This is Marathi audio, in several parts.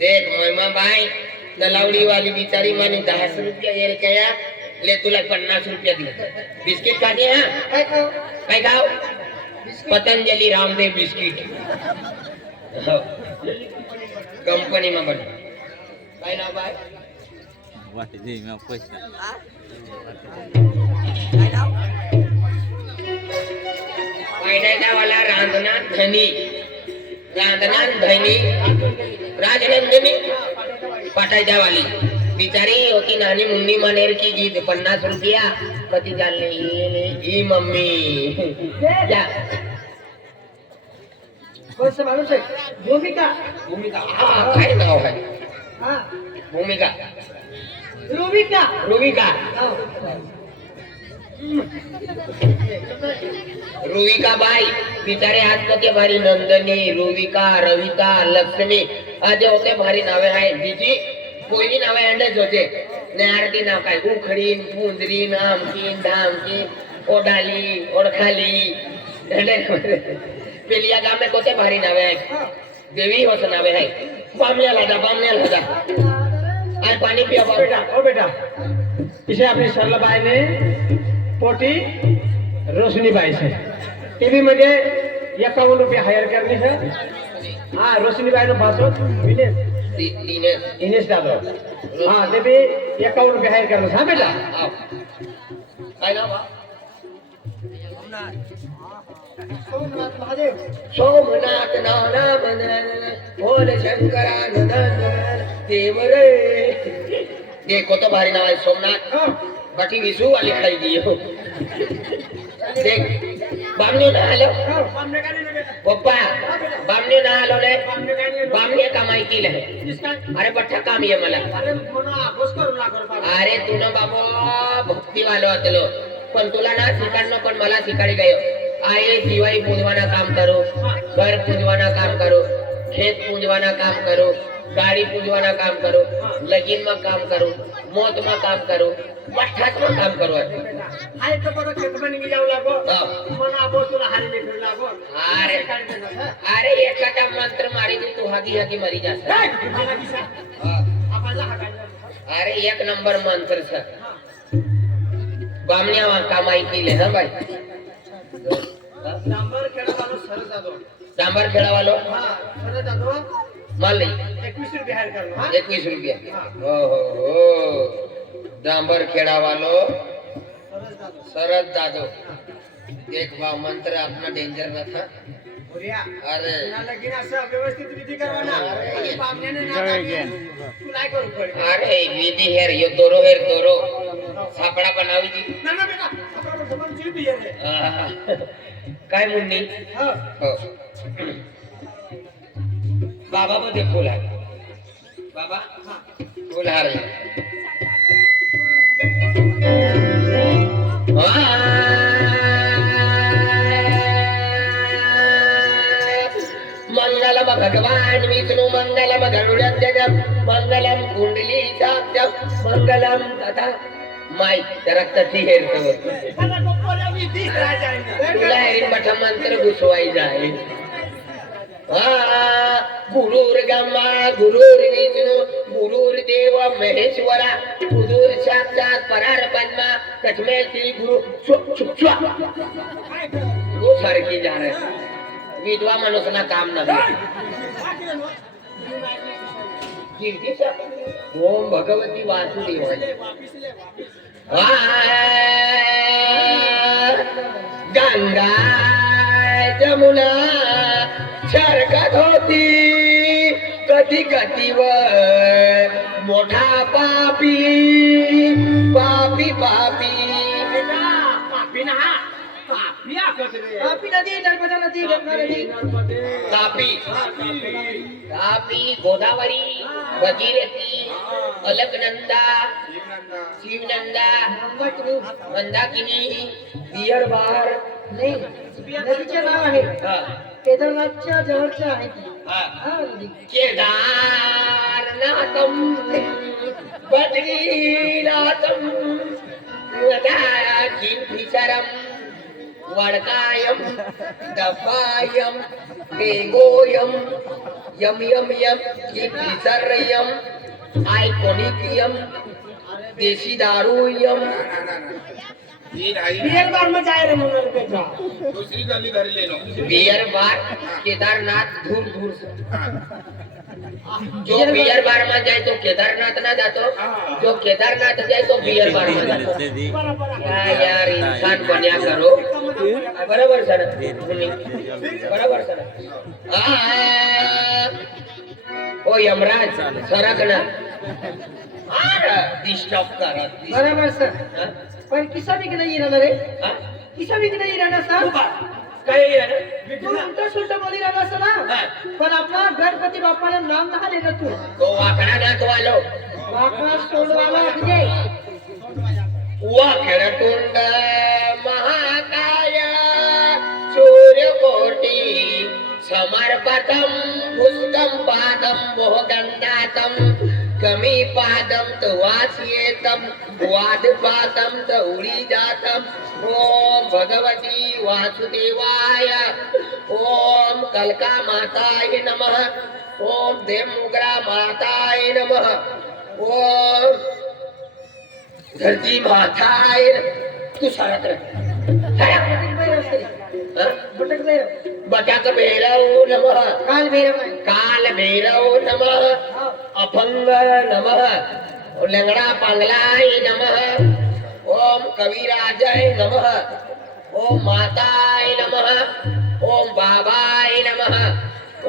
देख महिमा बाई नलावडी वाली बिचारी माने 10 रुपया ये क्या ले तुला 50 रुपया दिले बिस्किट खाते हा काय खाव पतंजलि रामदेव बिस्किट हो कंपनी में बन काय नाव बाय वाटे दे मी पैसा पायड्याचा वाला रांधनाथ धनी राजनंदिनी पाटायच्या वाली बिचारी होती नानी मुन्नी मनेर की जीत 50 रुपया कधी चालले ही मम्मी जा कौन सा मालूम है भूमिका भूमिका हाँ काय नाव है हाँ भूमिका रूबिका रुविका हाँ रुविका बाई बिचारे आज कधी भारी नंदनी रुविका रविका लक्ष्मी आज होते भारी नावे आहे तिची कोणी नावे अंडच होते ने आरती नाव काय उखडीन पुंदरीन आमकीन धामकीन ओढाली ओळखाली पेलिया गाव में कोते भारी नावे आहे देवी होत नावे आहे बामण्याला जा आज पानी पिया बेटा ओ बेटा इसे अपनी सरलाबाई ने पोटी रोशनी बाई से टीवी मध्ये 51 रुपये हायर करने है हाँ रोशनी बाई नो पासो इनेश दादो हाँ ते भी 51 रुपये हायर करने हाँ बेटा काय नाव सोमनाथ महादेव सोमनाथ नाना मनन बोल शंकरानंद देव रे देखो तो भारी नाव है सोमनाथ बाटी विसू वाली खाई दी हो देख बामने ना आलो पप्पा बामने ना आलो ले बामने कमाई की ले अरे बट्टा काम ये मला अरे तू ना बाबा भक्ती वालो अतलो पण तुला ना शिकाडनो पण मला शिकाडी गयो आए दिवाळी पूजवाना काम करो घर पूजवाना काम करो खेत पूजवाना काम करो गाड़ी पूजवाना काम करो लगीन में काम करो मौत में काम करो मठात में काम करो हाय तो बड़ा खेत में नहीं जाऊ लागो मना बो तुला हारी में फिर लागो अरे अरे एकटा मंत्र मारी दी तू हागी हागी मरी जास अरे एक नंबर मंत्र छ बामण्या कामाई केले ना भाई डांबर खेड़ा वालो सर जादो डांबर खेड़ा वालो हां सर जादो मान ली 21 रुपये हायर कर लो हां 21 रुपया हो डांबर खेड़ा वालो शरद जादव देख बा मंत्र अपना डेंजर न था अरे ना लगीन असं व्यवस्थित विधी करवाना बामण्याने ना तू नाही करू पड अरे विधी हेर यो दोरो हेर दोरो सापडा बनावी दी ना बेटा आपण जमन जीव भी आहे काय मुन्नी हां हो बाबा मध्ये फुल आहे बाबा फुल हार मंगलम भगवान विष्णु मंगलम गरुड़ध्वज मंगलम कुंडली साक्षम मंगलम तथा माई जरा तथी हेरतो तुला हेरीन बठा मंत्र घुसवाई जाए गुरुर्ब्रह्मा गुरुर्विष्णु गुरुर्देव महेश्वरा गुरुर साक्षात परार ब्रह्मा तस्मै श्री गुरु वो सारखी जा रहे विधवा मनुष्यना काम नाही ओम भगवती वासुदेवाय गंगा जमुना शरकत होती कधी कधीवर मोठा पापी पापी पापी पापी ना पापी आकत रे पापी नदी नर्मदा नदी गंगा नदी तापी तापी गोदावरी भगीरथी अलकनंदा शिवनंदा मंदाकिनी बियरबार नाही नदीचे नाव आहे केदारनाथच्या जवळचे आहे केदारनाथम बद्रीनाथम वदाकिन फिचरम वडकायम दफायम तेगोयम यम यम यम इतरयम आयकोनिकियम देशी दारू यम बियर बार में जाए रे मुन्ना पे का दूसरी गली धरी ले लो बियर बार केदारनाथ दूर दूर से जो बियर बार में जाए तो केदारनाथ ना जातो जो केदारनाथ जाए तो बियर बार में जातो क्या यार इंसान बनिया करो बराबर सर बराबर सर ओ यमराज सरक ना डिस्टर्ब करत बराबर सर पण किसा भी नहीं रहना रे किसा भी नहीं रहना सर काय आहे तू उलटा सुलटा बोली रहना सर ना पण अपना गणपति बाप्पा ने नाम ना लेना तू तो वाकडा नाथ वालो आकाश तोड़ वाला तुझे वाकडकुंड महाकाय सूर्यकोटि समर्पतम पुष्कम पादम मोहगंधातम कमी पादम तो वास्येतम वादपातम तो उड़ी जातम ओम भगवती वासुदेवाय ओम कलका माताय नमः ओम देवमुग्रा माताय नमः ओम धरती माताय तू सरक भटक भैरव बटाक भैरव नमः काल भैरव काल भैरव नमः अभंग नमः लंगड़ा पंगलाय नमः ओम कविराजय नमः ओम माताय नमः ओम बाबाय नमः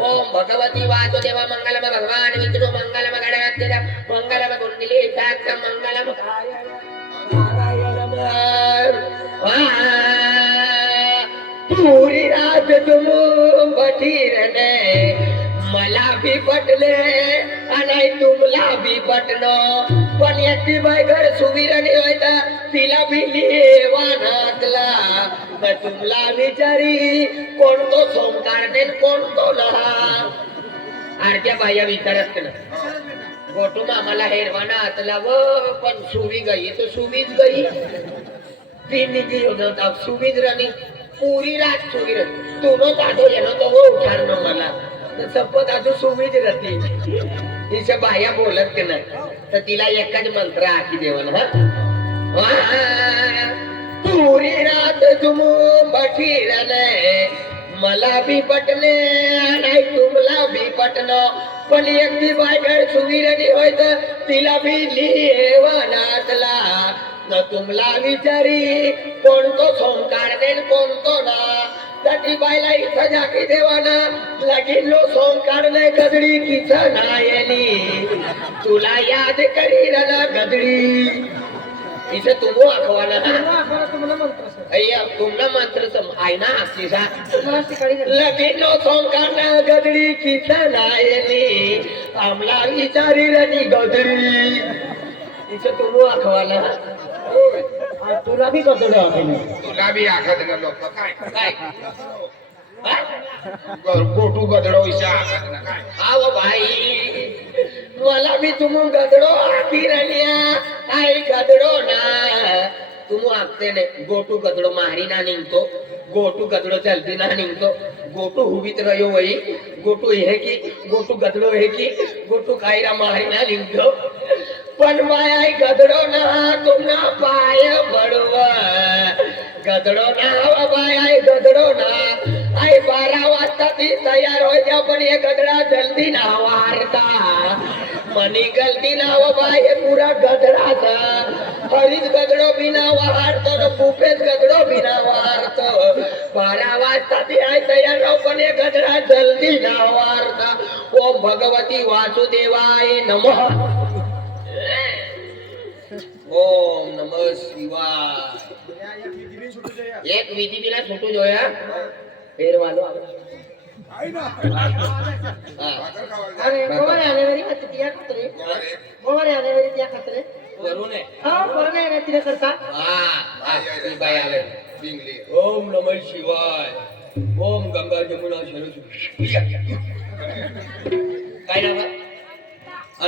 ओम भगवती वासुदेव मंगलम भगवान विष्णु मंगलम गणपति मंगलम कुंडली साक्ष मंगलम पूरी रात तुम बठी रहने मला भी पटले आणि तुमला भी पटलो पण एकटी बाई घर सुविरणी होता तिला भी वानातला तर तुमला विचारी कोणतो सोमकारने कोणतो लहा आरत्या बाया विचारत ना गोटू मामाला हेरवाना आतला व पण सुवी गई तो सुवीच गई तीन होता सुवीज राणी पुरी रात सुवी रही तुनो दादो येनो तो वो उठार मला सपत अजून सुवीज राहते हिच्या बाया बोलत की नाही तर तिला एकच मंत्र आखी देवन पुरी रात तुम बठीरने मला भी पटले नाही तुमला भी पटलो पण एकटी बायगड सुविरणी होय तर तिला भी लिहेवानातला न तुमला विचारी कोणतो सोंकारने कोणतो ना ती बायला इथं जाकी देवाना लगीन लो सोंकारने गदडी किचा नायली तुला याद करी रला गदडी इसे तुमो आखवाना तुम्हाला मंत्र सर अय्या तुमना मंत्र सम आईना आसीसा मला शिकाडी लगीन लो सोंकारना गदडी किचा नायली आमला विचारी रनी गदडी इसे तुमो आखवाना तुला भी गदडे आखिले तुला बी आखत ना लोक काय काय गोटू गदडो इशा आखत ना काय आव भाई मला भी तुम गदडो आखी रनिया आई गदडो ना तुम आखते ने गोटू गदडो मारी ना निघतो गोटू गदडो चलती ना निघतो गोटू हुबीत रयो वही गोटू हे की गोटू गदडो हे की गोटू कायरा मारी ना निघतो पण माय गदडो ना तुमना पाय बडव गदडो ना बाय गदडो ना आई 12 वाजता ती तयार होय त्या पण हे गदडा जल्दी ना वारता मनी गलती ना बाय पुरा गदडाचा हरीच गदडो बिना वारतो न पुपेच गदडो बिना वारतो 12 वाजता ती आई तयार हो पण हे गदडा जल्दी ना वारता ओम भगवती वासुदेवाय नमः ओम नमः शिवाय एक विधि बिना छूटू जोया फेर वालो अरे गोवारे आने वाली मत दिया खतरे गोवारे आने वाली दिया खतरे वरून आहे हां कोरने आने तिने करता हा ती बाई आले बिंगली ओम नमः शिवाय ओम गंगा जमुना सरस्वती काय नाव आहे?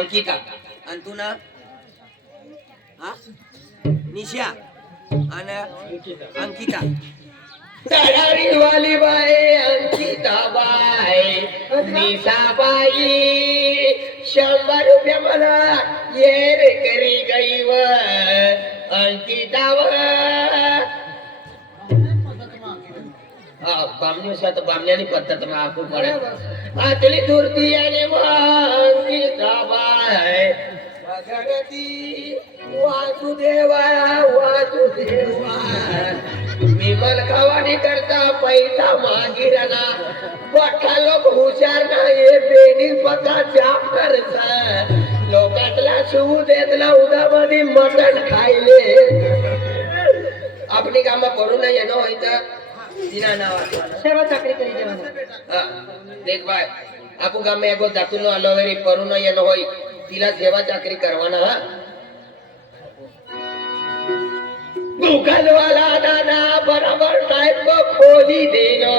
अंकिता आणि तू ना हा निशा आणि अंकिता दरारी वाली बाई अंकिताबाई निसाबाई 100 रुपये मला येर करी गई व अंकिताव बामणी बामण्यानी पद्धत मागू पडे आतली दुर्ती आणि अंकिताबाई भगवती वासुदेवा वासुदेवा विमल खवानी करता पैसा मागिरना मोठा लोक हुशार नाही बेनी पका जाप करता लोकातला शिव देत ना उदामध्ये मटण खायले आपली कामा करू नये येणं व्हायचं तिना नाव सेवा चाकरी करी जेव्हा देख बाय आपण गामे एगो जातून आलो वेरी करू नये येणं होई तिला सेवा चाकरी करवाना हा दुकान वाला दादा बराबर टाइप को खोली देनो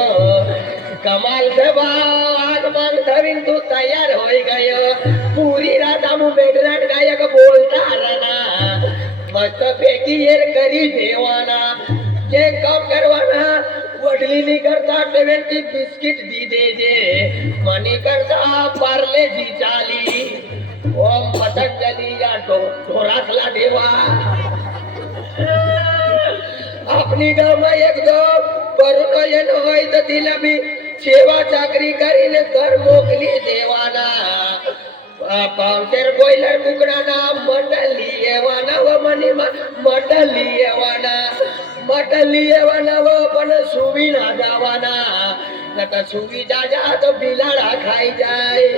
कमाल से आज मन धविन तू तैयार हो गयो पूरी रात हम बेडराट गायक बोलता रहना मस्त पैकी येर करी देवाना जे काम करवाना वडली नहीं करता 70 बिस्किट दी दे जे मनी करता पार्ले जी चाली ओम पतंजलि या ढोरासला देवा अपनी गाम एकदम करुणा येन होय तर तिला बी सेवा चाकरी કરીને ઘર મોકલી દેવાના પાવતેર બોઈલર કુકડાના મંડલી એવાના વ મનીમાં મંડલી એવાના વ પણ સુવી ના જવાના નકર સુવી જાજા તો બિલાડા ખાઈ જાય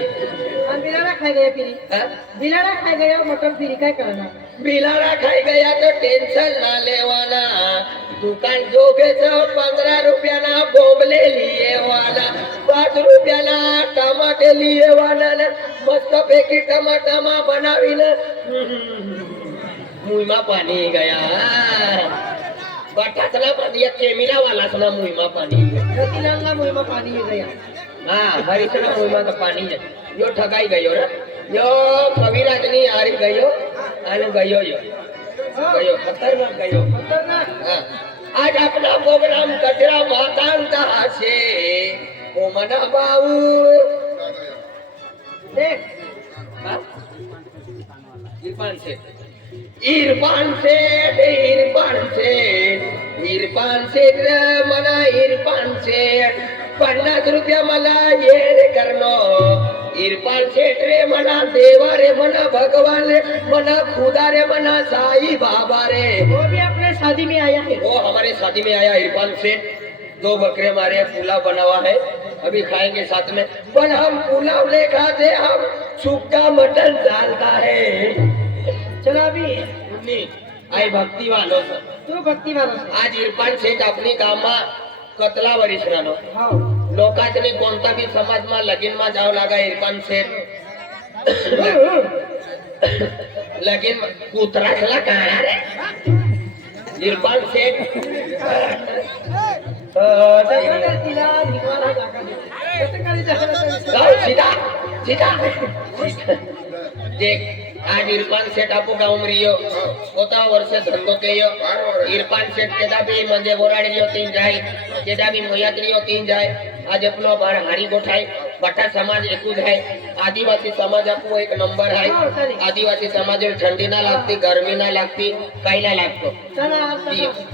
बिलाडा खाई गया फिरी હા? बिलाडा खाई गया मटन फिरी काय करना बिलाड़ा खाई गया तो टेंशन ना लेवाना दुकान जोगे तो 15 रुपया ना बोबले लिए वाला 5 रुपया ना टमाटे लिए वाला ना मस्त पैकी टमाटा मा बनावी ना मुई मा पानी गया बटातला पानी केमिला वाला सना मुई मा पानी रतिलालना मुईमा पाणी ये गया हाँ हरीशना मुई मा तो पानी है यो ठगाई गयो रे यो कविराजनी हारी गयो आणि गयो गयो खतरनाक गयो खतरनाक हाँ. आज अपना प्रोग्राम कचरा मातांता से ओ मना बाऊ देख हाँ? इरफान से इरफान सेठ इरफान सेठ इरफान सेठ मना इरफान सेठ 50 रुपया मला ये करनो इरफान सेठ रे मना देवा रे मना भगवान रे मना खुदा रे मना साई बाबा रे वो भी अपने शादी में आया है वो हमारे शादी में आया इरफान सेठ 2 बकरे मारे पुलाव बना हुआ है अभी खाएंगे साथ में पर हम पुलाव नहीं खाते हम सूखा मटन डालता है चलो अभी सुननी आई भक्ति वालों से तू भक्ति वाला से आज इरफान सेठ अपनी कामा कतला वरिष्ठ राहणो हाँ लोकांनी कोणता बी समाज मा लगीन मा जाव लागा इरफान सेठ लगीन कुत्रासला काढा रे इरफान सेठ तिला भिकवाला जागा दे कसं करायचं जाओ सीधा सीधा देख आज इरफान सेठ आपू गाव में रियो स्वतः वर्ष धंधो केयो इरफान सेठ केदा भी म्हणजे बोराडी रियो तीन जाय केदा भी मोयात रियो तीन जाय आज अपनो बार हारी गोठाय बटा समाज एकू जाय आदिवासी समाज आपू एक नंबर है आदिवासी समाज में ठंडी ना लागती गर्मी ना लागती काही ना लागतो चला आता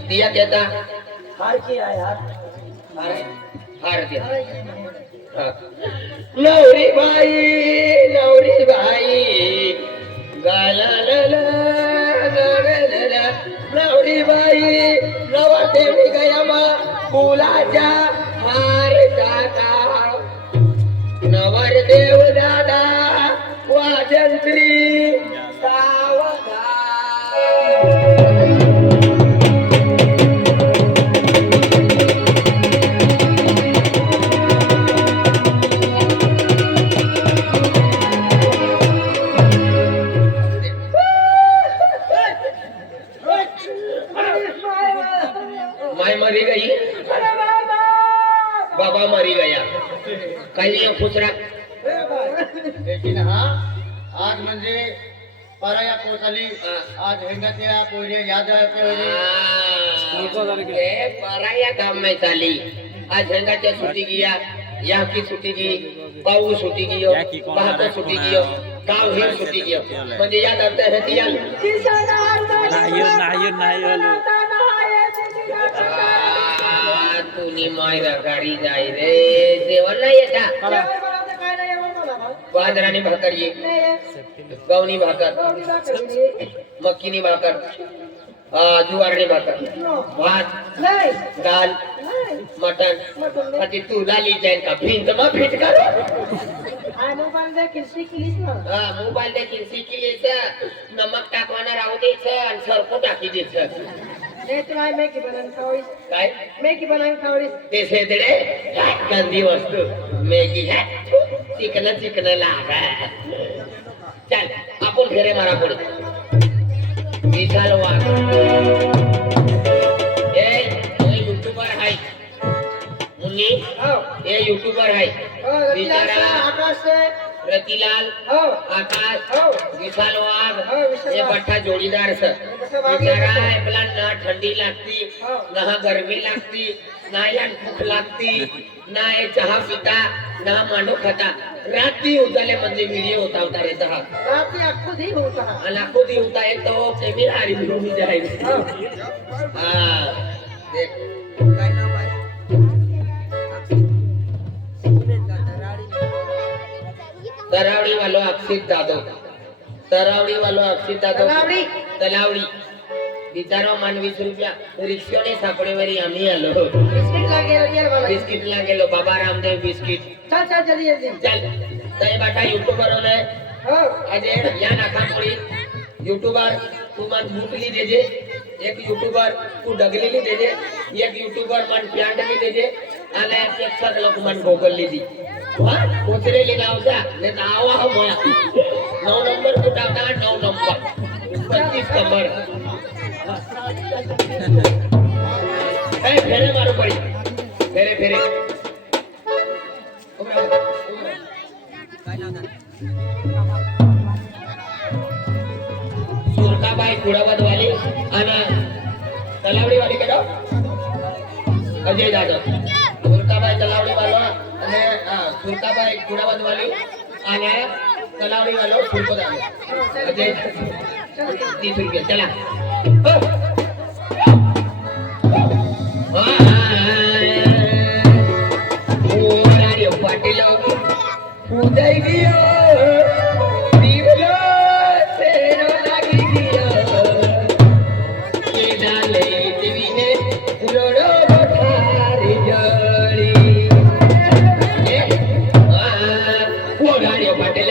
दिया कहता हार की आहे हार दिया नवरी बाई गाला नवरी बाई नवा देवी गया मा फुलाच्या हार दादा नवर देव दादा वाजंत्री सावधा माय मरी गई बाबा मरी गया काही खुश राहा लेकिन हा आज म्हणजे पराया कोसली आज हेंगत्या पोरे याद पराया काम में चाली आज हेंगाच्या सुट्टी गिया या की सुट्टी गी पाऊ सुट्टी गियो बाहर सुट्टी गियो गाव हे सुट्टी गियो म्हणजे या दर्द है तिया नाही आलो तुनी मायरा गाडी जाय रे जेवण नाही येता बाजरानी भाकर ये गवनी भाकर मक्कीनी भाकर जुवारनी भाकर भात दाल मटन अति तू लाली जाईल का भिंत मग फिट करो मोबाईल देखील शिकलीच नमक टाकवाना राहू द्यायचं आणि सरको टाकी द्यायचं काय ते शेदडे गंदी वस्तू मॅगी चिकन चिकन लागा चल आपण फेरे मारा पुढे विशाल वाघ युट्यूबर आहे मुन्नी हे युट्यूबर आहे बिचारा रतिलाल आकाश विशाल वाघ हे बठ्ठा जोडीदार सर बिचारा आपला ना ठंडी लागती ना गरमी लागती ना या भूक लागती ना हे चहा पिता ना मांडो खाता रात्री उजाले म्हणजे व्हिडिओ उतारता रे दहा आणि आखो दी होता है तो कैमरा हारी मिळून जाईल देख काय नाव आहे तरावडी वालो अक्षित जाधव तलावडी बिचारा मान 20 रुपया रिक्षाने सापडेवरी आम्ही आलो बिस्किट ला गेलो बाबा रामदेव बिस्किट चल तय बाटा युट्यूबर होले अजे या नाकापुरी युट्यूबर तू मन बुटली देजे एक युट्यूबर तू डगलेली देजे एक युट्यूबर मन प्यांडली देजे आणि अपेक्षा लोक मन गोगलली दी हां कोचरेली गावचा ने आवा हो 9 नंबर कुटाता 9 नंबर 25 नंबर फेरे मारो पड़ी फेरे सुरकाबाई कुडावत वाली आणि तलावडी वाली केलो अजय दादा सुरकाबाई तलावडी वालो आणि सुरकाबाई कुडावत वाली आणि तलावडी वालो सुरको दादा अजय 30 रुपये चला पाटील उदय गियो दिवलो तेरो लागी गियो के डाले दिविने रोडो गोठारी जड़ी ओ गाड़ियो पाटील